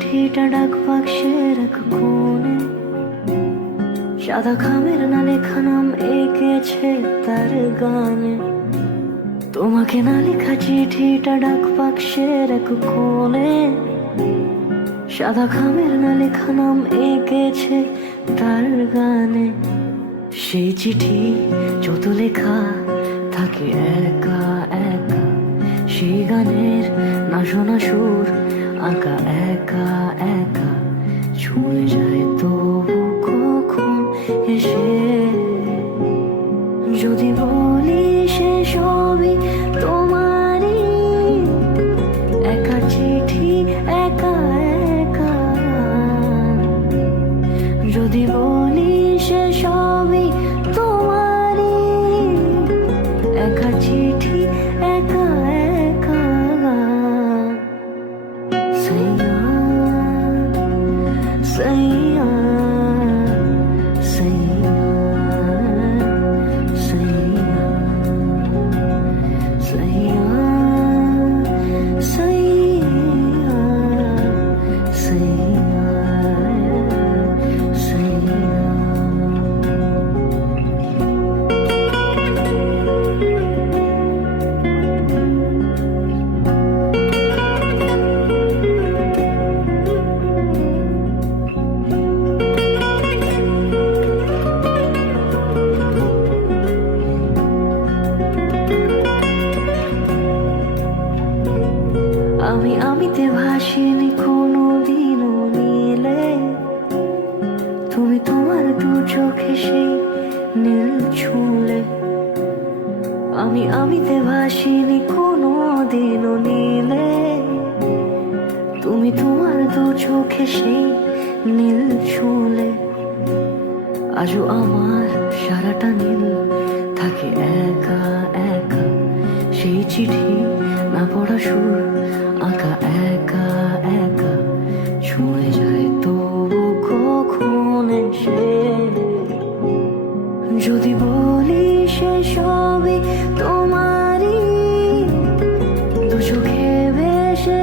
চিঠিটা ডাক বাক্সের এক কোণে, সাদা খামের না লেখা নাম এঁকেছে তার গানে। তোমাকে না লেখা চিঠিটা ডাক বাক্সের এক কোণে, সাদা খামের না লেখা নাম এঁকেছে তার গানে। সেই চিঠি যত লেখা থাকে একা একা, সেই গানের না শোনা সুর আঁকা একা একা, ছুঁয়ে যায় তবু কখন এসে। যদি বলি সে সবই তোমারই, একা চিঠি একা একা। যদি বলি সে সবই তোমারই, একা চিঠি একা একা। সাইয়া সাইয়া সাইয়া সাইয়া সাইয়া সাইয়া সাইয়া সাইয়া। আমিতে ভাসিনি কোনো দিনও নীলে, তুমি তোমার দু চোখে সেই নীল ছুঁলে। আমিতে ভাসিনি কোনো দিনও নীলে, তুমি তোমার দু চোখে সেই নীল ছুঁলে। আজও আমার সারাটা নীল থাকে একা একা, সেই চিঠি না পড়া সুর আঁকা একা একা, ছুঁয়ে যায় তবু কখন এসে। যদি বলি সে সবই তোমারই, দু চোখে ভেসে